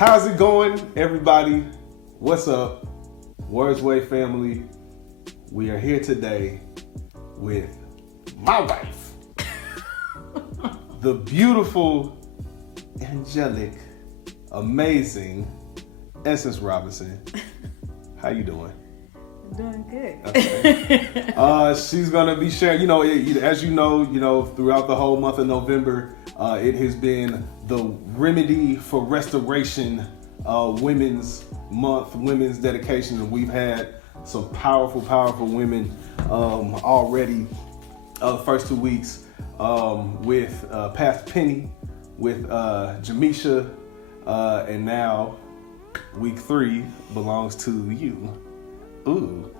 How's it going, everybody? What's up? Wordsway family. We are here today with my wife, the beautiful, angelic, amazing Essence Robinson. How you doing? I'm doing good. Okay. She's gonna be sharing. As you know, throughout the whole month of November, it has been the remedy for restoration. Women's Month, Women's Dedication, and we've had some powerful women already. The first 2 weeks with Pastor Penny, with Jamisha, and now week 3 belongs to you. Ooh,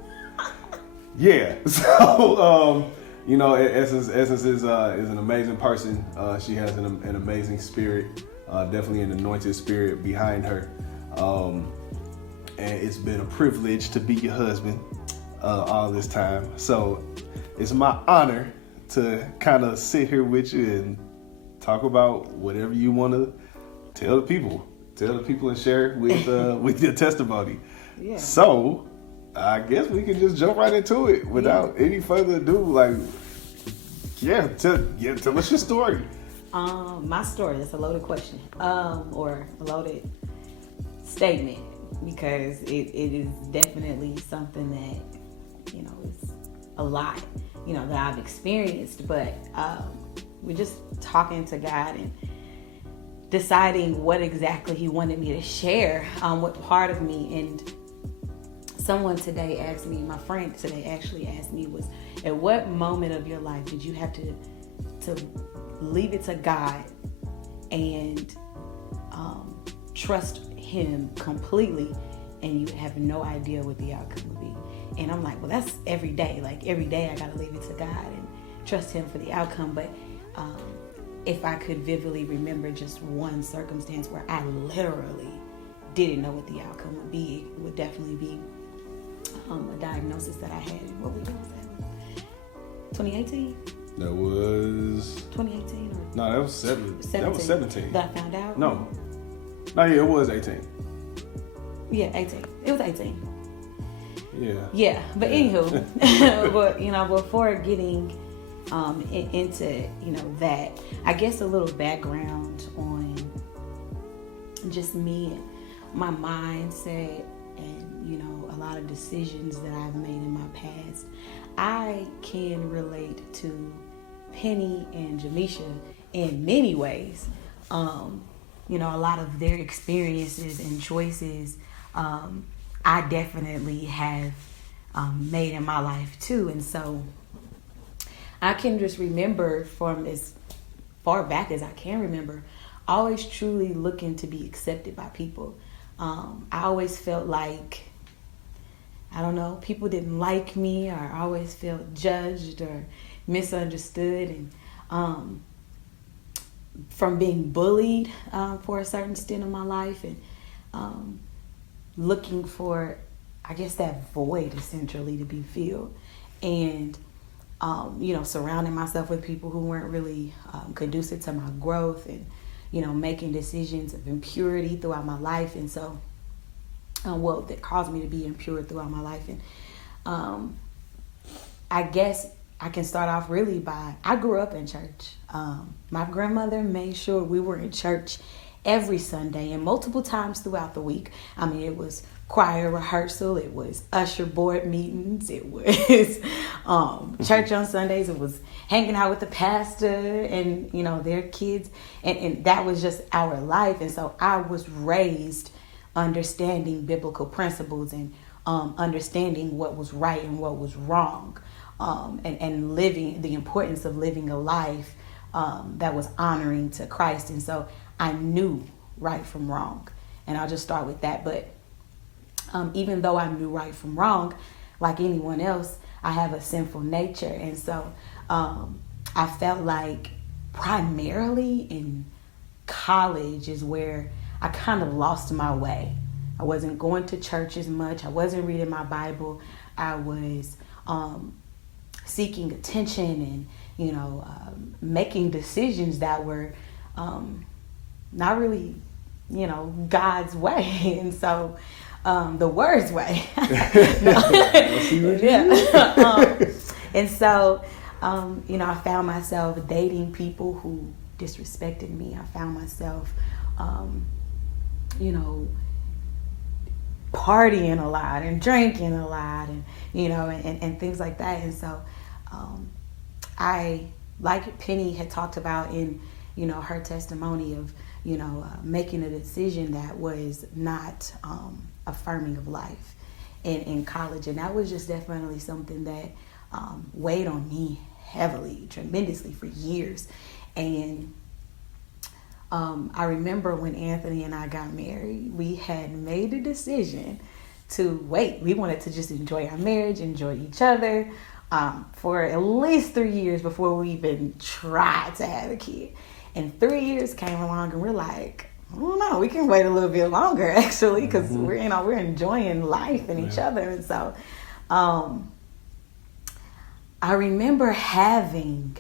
yeah. So Essence is an amazing person. She has an amazing spirit, definitely an anointed spirit behind her. And it's been a privilege to be your husband all this time. So it's my honor to kind of sit here with you and talk about whatever you want to tell the people and share with your testimony. Yeah. So I guess we can just jump right into it without any further ado. Tell us your story. My story, that's a loaded question, or a loaded statement, because it is definitely something that, is a lot, that I've experienced, but we're just talking to God and deciding what exactly He wanted me to share, what part of me. And someone today asked me, my friend today actually asked me, was at what moment of your life did you have to leave it to God and trust Him completely, and you have no idea what the outcome would be? And I'm like, well, that's every day. Like every day I gotta leave it to God and trust Him for the outcome. But if I could vividly remember just one circumstance where I literally didn't know what the outcome would be, it would definitely be a diagnosis that I had. What year was that? 2018? That was 2018 or no, that was 17. That was 17. That I found out? No, it was 18. Yeah, 18. It was 18. Yeah. But anywho, but before getting into that, I guess a little background on just me and my mindset, and a lot of decisions that I've made in my past. I can relate to Penny and Jamisha in many ways. A lot of their experiences and choices I definitely have made in my life too. And so I can just remember, from as far back as I can remember, always truly looking to be accepted by people. I always felt like, I don't know, people didn't like me, or I always felt judged or misunderstood. And from being bullied for a certain stint of my life, and looking for, I guess, that void essentially to be filled. And, surrounding myself with people who weren't really conducive to my growth, and, making decisions of impurity throughout my life. And so, that caused me to be impure throughout my life. And I guess I can start off really by, I grew up in church. My grandmother made sure we were in church every Sunday and multiple times throughout the week. I mean, it was choir rehearsal, it was usher board meetings, it was church on Sundays, it was hanging out with the pastor and their kids, and that was just our life. And so I was raised understanding biblical principles, and understanding what was right and what was wrong, and living, the importance of living a life that was honoring to Christ. And so I knew right from wrong, and I'll just start with that. But even though I knew right from wrong, like anyone else, I have a sinful nature. And so I felt like primarily in college is where I kind of lost my way. I wasn't going to church as much. I wasn't reading my Bible. I was seeking attention and, making decisions that were not really God's way. And so, the Word's way. And so, I found myself dating people who disrespected me. I found myself, partying a lot and drinking a lot and, and things like that. And so, I, like Penny had talked about in, her testimony of, making a decision that was not affirming of life in college. And that was just definitely something that weighed on me heavily, tremendously for years. And I remember when Anthony and I got married, we had made a decision to wait. We wanted to just enjoy our marriage, enjoy each other for at least 3 years before we even tried to have a kid. And 3 years came along and we're like, I don't know, we can wait a little bit longer actually, because we're enjoying life and each other. And so I remember having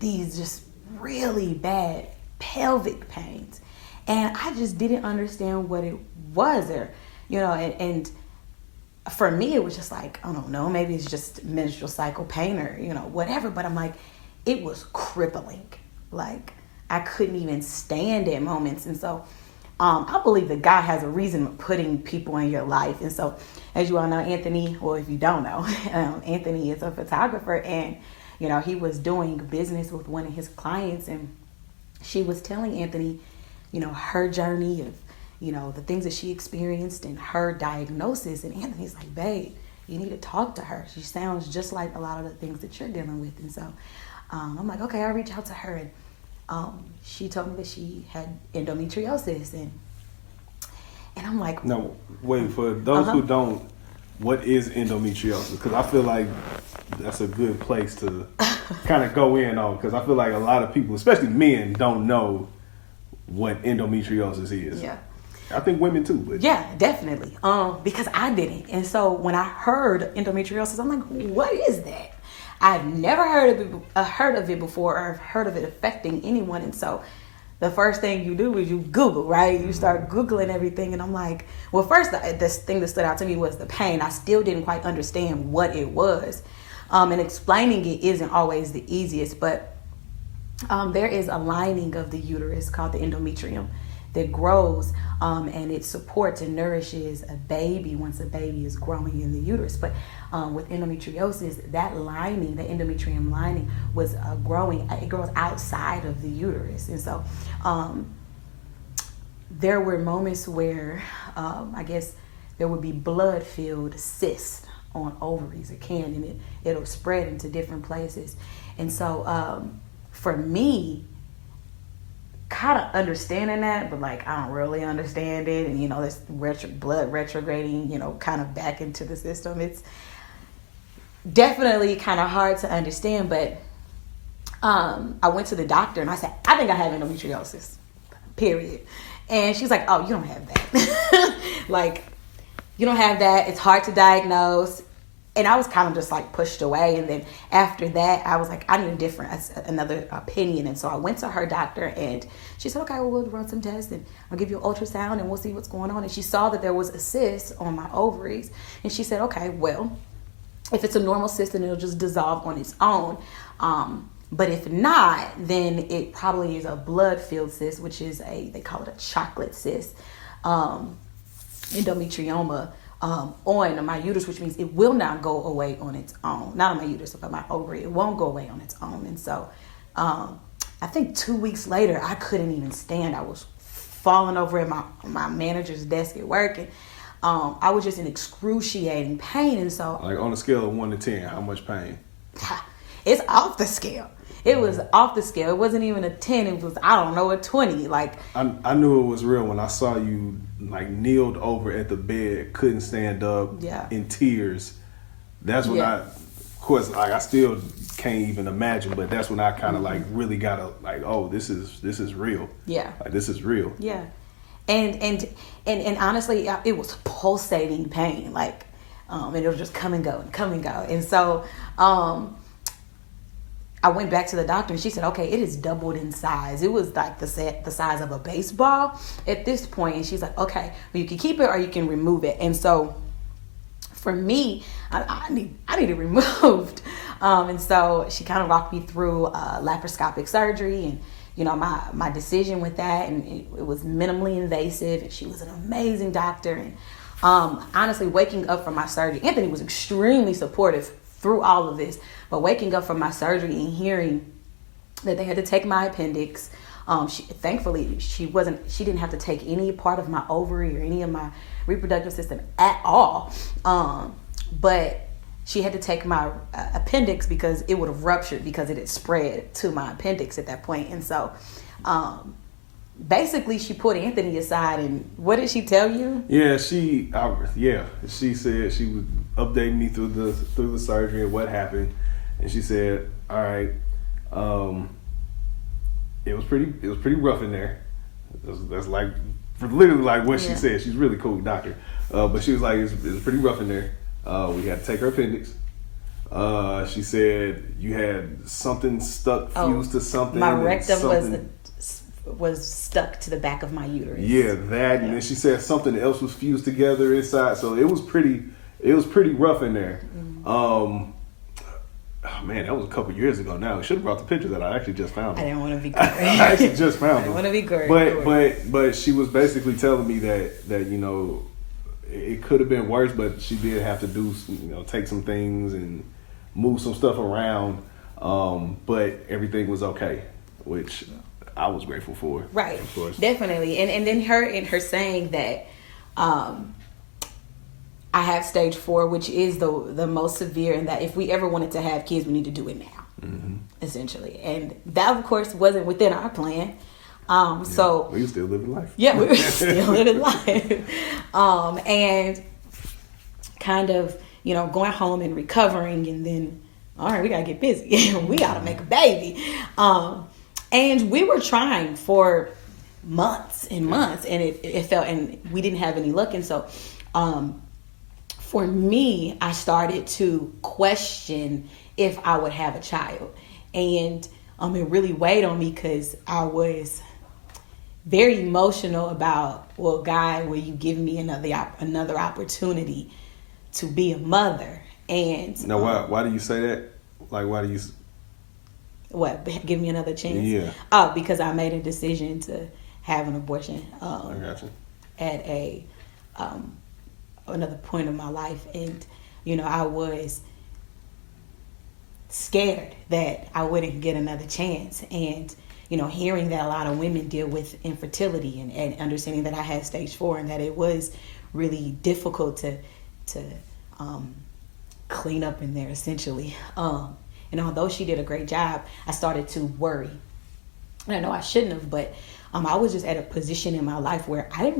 these just really bad pelvic pains, and I just didn't understand what it was, or and for me it was just like, I don't know, maybe it's just menstrual cycle pain or whatever, but I'm like, it was crippling. Like, I couldn't even stand at moments. And so I believe that God has a reason of putting people in your life. And so, as you all know, Anthony, well, if you don't know, Anthony is a photographer, and he was doing business with one of his clients, and she was telling Anthony, her journey of, the things that she experienced and her diagnosis. And Anthony's like, babe, you need to talk to her. She sounds just like a lot of the things that you're dealing with. And so I'm like, okay, I'll reach out to her. And she told me that she had endometriosis. And I'm like... Now, wait, for those who don't, what is endometriosis? Because I feel like that's a good place to kind of go in on, because I feel like a lot of people, especially men, don't know what endometriosis is. Yeah. I think women too, but yeah, definitely. Because I didn't. And so when I heard endometriosis, I'm like, what is that? I've never heard of it before, or heard of it affecting anyone. And so the first thing you do is you Google, right? You start Googling everything. And I'm like, well, first, this thing that stood out to me was the pain. I still didn't quite understand what it was. And explaining it isn't always the easiest, but there is a lining of the uterus called the endometrium that grows, and it supports and nourishes a baby once a baby is growing in the uterus. But with endometriosis, that lining, the endometrium lining, was growing. It grows outside of the uterus. And so there were moments where I guess there would be blood-filled cysts on ovaries. It can, and it'll spread into different places. And so for me, kind of understanding that, but like, I don't really understand it. And this blood retrograding, kind of back into the system. It's definitely kind of hard to understand. But I went to the doctor and I said, I think I have endometriosis, period. And she's like, oh, you don't have that. Like, you don't have that. It's hard to diagnose. And I was kind of just like pushed away. And then after that, I was like, I need another opinion. And so I went to her doctor, and she said, okay, well, we'll run some tests and I'll give you an ultrasound and we'll see what's going on. And she saw that there was a cyst on my ovaries. And she said, okay, well, if it's a normal cyst, then it'll just dissolve on its own. But if not, then it probably is a blood-filled cyst, which is they call it a chocolate cyst, endometrioma, on my uterus, which means it will not go away on its own. Not on my uterus, but my ovary. It won't go away on its own. And so I think 2 weeks later, I couldn't even stand. I was falling over at my manager's desk at work, and I was just in excruciating pain. And so, like, on a scale of 1 to 10, how much pain? It's off the scale. It was off the scale. It wasn't even a 10. It was, I don't know, a 20. Like, I knew it was real when I saw you like kneeled over at the bed, couldn't stand up, in tears. That's when I, of course, like, I still can't even imagine, but that's when I kind of like really got to like, oh, this is real. Yeah. Like, this is real. Yeah. And honestly, it was pulsating pain, like, and it was just come and go and come and go. And so, I went back to the doctor and she said, okay, it is doubled in size. It was like the size of a baseball at this point. And she's like, okay, well, you can keep it or you can remove it. And so for me, I need it removed. And so she kind of walked me through laparoscopic surgery and, you know, my decision with that. And it was minimally invasive. And she was an amazing doctor. And honestly, waking up from my surgery, Anthony was extremely supportive through all of this. But waking up from my surgery and hearing that they had to take my appendix, thankfully she didn't have to take any part of my ovary or any of my reproductive system at all. But she had to take my appendix because it would have ruptured because it had spread to my appendix at that point. And so basically she put Anthony aside, and what did she tell you? Yeah, she said she would update me through the surgery and what happened. And she said, all right, it was pretty rough in there. That's like literally like what she said. She's really cool doctor. But she was like, it was pretty rough in there. We had to take her appendix. She said you had something stuck, fused to something. My rectum was stuck to the back of my uterus. Yeah, that. And then she said something else was fused together inside. So it was pretty rough in there. Mm-hmm. Man, that was a couple years ago now. I should have brought the pictures that I actually just found them. I didn't want to be gory. I actually just found them. I didn't want to be gory. But she was basically telling me that you know, it could have been worse, but she did have to do, you know, take some things and move some stuff around. But everything was okay, which I was grateful for. Right. Of course. Definitely. And then her saying that I have stage 4, which is the most severe, and that if we ever wanted to have kids, we need to do it now, essentially. And that, of course, wasn't within our plan. So we were still living life. Yeah, we were still living life. And kind of, you know, going home and recovering, and then, all right, we got to get busy. We got to make a baby. And we were trying for months and months, and it felt, and we didn't have any luck. And so, for me, I started to question if I would have a child. And it really weighed on me because I was very emotional about, well, God, will you give me another opportunity to be a mother? And now, why do you say that? Like, why do you? What, give me another chance? Yeah. Oh, because I made a decision to have an abortion. I got you. At another point of my life, and you know, I was scared that I wouldn't get another chance. And you know, hearing that a lot of women deal with infertility, and understanding that I had stage 4 and that it was really difficult to clean up in there, essentially. And although she did a great job, I started to worry. And I know I shouldn't have, but I was just at a position in my life where I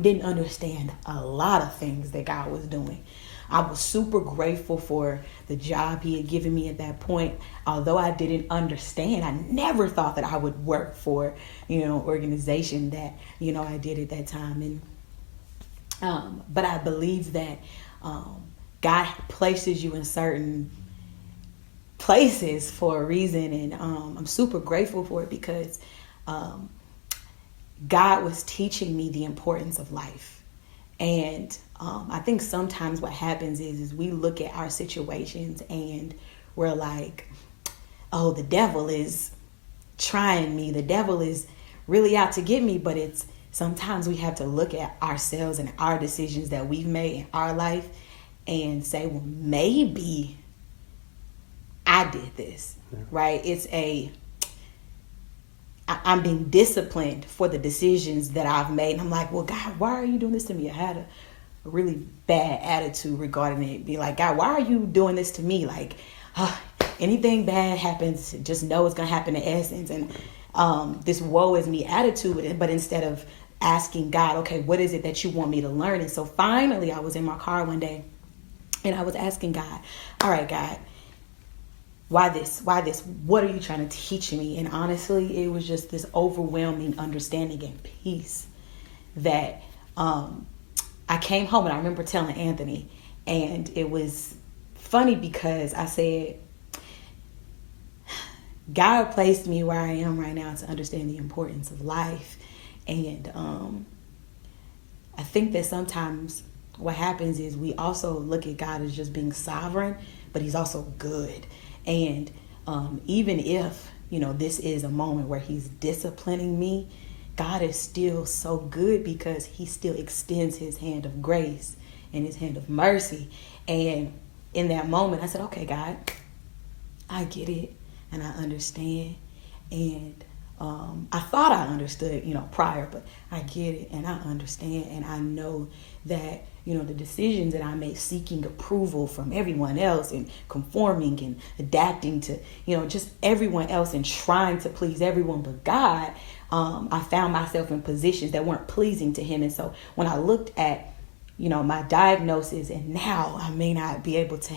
didn't understand a lot of things that God was doing. I was super grateful for the job He had given me at that point. Although I didn't understand, I never thought that I would work for, you know, an organization that, you know, I did at that time. And but I believe that God places you in certain places for a reason, and I'm super grateful for it because God was teaching me the importance of life. And I think sometimes what happens is we look at our situations and we're like, oh, the devil is trying me. The devil is really out to get me. But it's sometimes we have to look at ourselves and our decisions that we've made in our life and say, well, maybe I did this, right? I'm being disciplined for the decisions that I've made. And I'm like, well, God, why are you doing this to me? I had a really bad attitude regarding it. Be like, God, why are you doing this to me? Like, anything bad happens, just know it's going to happen in essence. And this woe is me attitude. But instead of asking God, okay, what is it that you want me to learn? And so finally I was in my car one day and I was asking God, all right, God, why this? What are you trying to teach me? And honestly, it was just this overwhelming understanding and peace that I came home, and I remember telling Anthony, and it was funny because I said, God placed me where I am right now to understand the importance of life. And I think that sometimes what happens is we also look at God as just being sovereign, but he's also good. And even if, this is a moment where he's disciplining me, God is still so good because he still extends his hand of grace and his hand of mercy. And in that moment, I said, okay, God, I get it and I understand. And I thought I understood, prior, but I get it and I understand. And I know that, the decisions that I make seeking approval from everyone else and conforming and adapting to, just everyone else and trying to please everyone but God, I found myself in positions that weren't pleasing to him. And so when I looked at, my diagnosis and now I may not be able to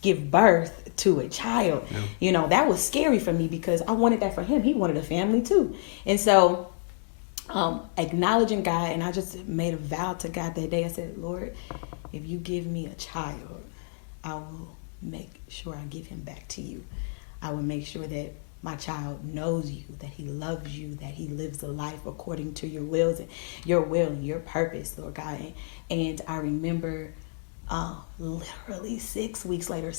give birth to a child, that was scary for me because I wanted that for him. He wanted a family too. And so acknowledging God, and I just made a vow to God that day. I said, Lord, if you give me a child, I will make sure I give him back to you. I will make sure that my child knows you, that he loves you, that he lives a life according to your will and your purpose, Lord God. And I remember literally 6 weeks later,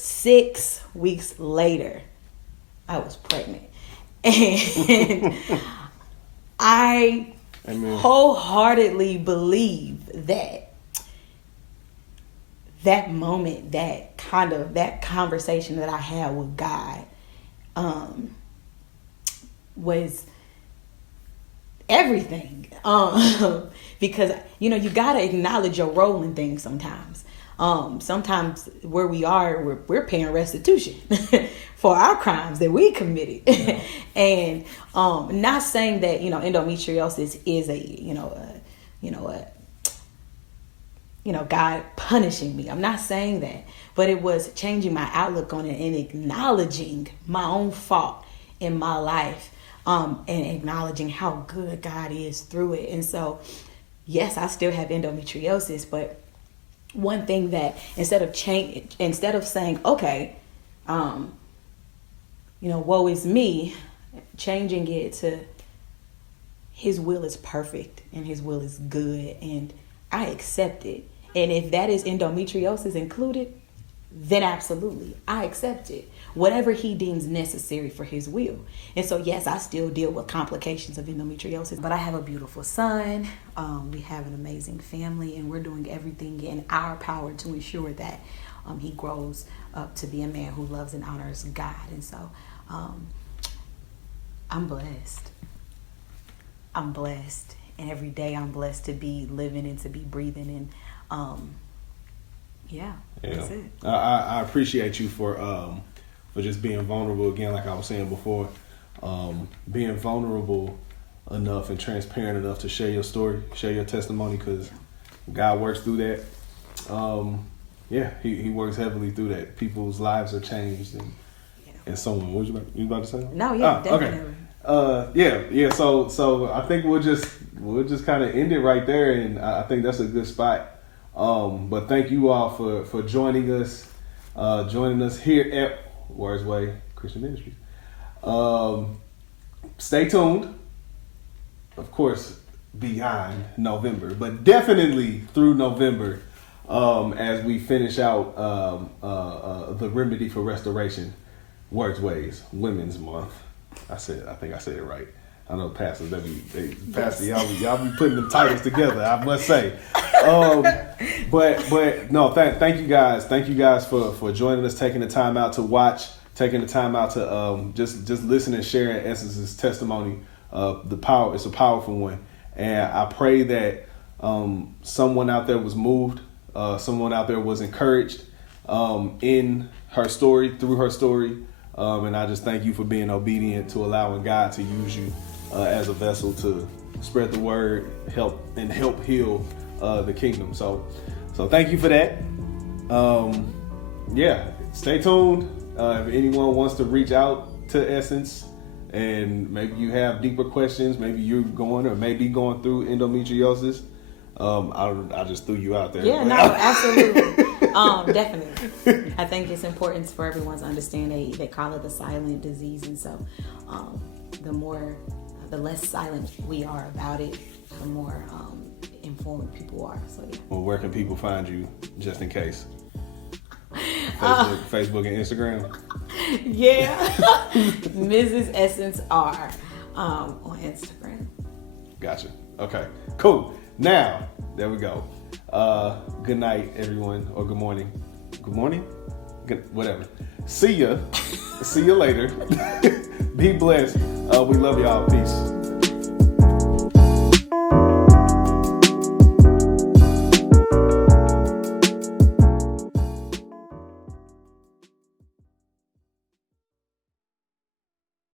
I was pregnant. And I wholeheartedly believe that moment, that conversation that I had with God, was everything. Because, you got to acknowledge your role in things sometimes. Sometimes where we are, we're paying restitution for our crimes that we committed. Yeah. And not saying that, endometriosis is God punishing me. I'm not saying that. But it was changing my outlook on it and acknowledging my own fault in my life, and acknowledging how good God is through it. And so, yes, I still have endometriosis, but one thing that instead of saying, okay, woe is me, changing it to his will is perfect and his will is good and I accept it. And if that is endometriosis included, then absolutely, I accept it. Whatever he deems necessary for his will. And so, yes, I still deal with complications of endometriosis, but I have a beautiful son. We have an amazing family, and we're doing everything in our power to ensure that he grows up to be a man who loves and honors God. And so, I'm blessed. And every day I'm blessed to be living and to be breathing. And that's it. I appreciate you for just being vulnerable again, like I was saying before, being vulnerable enough and transparent enough to share your story, share your testimony, because God works through that. He works heavily through that. People's lives are changed, and someone. What you about to say? No, definitely. Okay. So I think we'll just kind of end it right there, and I think that's a good spot. But thank you all for joining us here at Wordsway Christian Ministries. Stay tuned, of course, beyond November, but definitely through November, as we finish out the Remedy for Restoration, Wordsway's Women's Month. I think I said it right. I know pastors, Pastor, y'all be putting them titles together, I must say. But no, thank you guys. Thank you guys for joining us, taking the time out to watch, taking the time out to just listen and share in Essence's testimony. It's a powerful one. And I pray that someone out there was moved, someone out there was encouraged in her story, through her story. And I just thank you for being obedient to allowing God to use you as a vessel to spread the word, help heal the kingdom. So thank you for that. Stay tuned. If anyone wants to reach out to Essence and maybe you have deeper questions, maybe you're going through endometriosis, I just threw you out there. Yeah, no, absolutely. Definitely. I think it's important for everyone to understand they call it the silent disease, and so the less silent we are about it, the more informed people are. So yeah. Well, where can people find you, just in case? Facebook and Instagram. Yeah, Mrs. Essence R on Instagram. Gotcha. Okay. Cool. Now there we go. Good night, everyone, or good morning. Good morning. Good, whatever. See ya. See you later. Be blessed. We love y'all. Peace.